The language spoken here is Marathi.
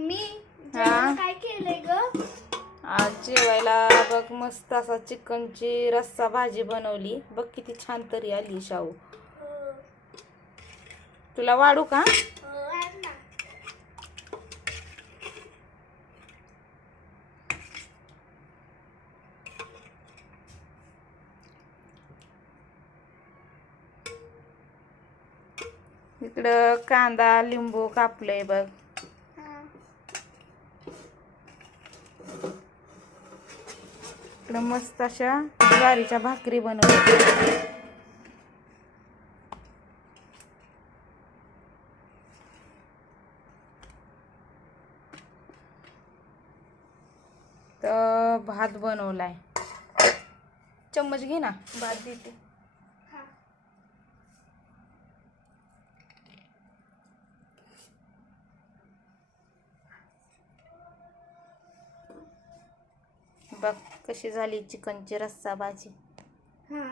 मम्मी हा? जेवायला काय केलंय ग? आज जेवायला बघ मस्त असा चिकनची रस्सा भाजी बनवली बघ, किती छान तरी आली शाहू. तुला वाढू का? आण ना. इकडं कांदा लिंबू कापलंय बघ. हा. इकडं मस्त अशा ज्वारीच्या भाकरी बनवल्या. तर भात बनवलाय. चम्मच घे ना, भात देते. हा. बघ कशी झाली चिकनची रस्सा भाजी. हा.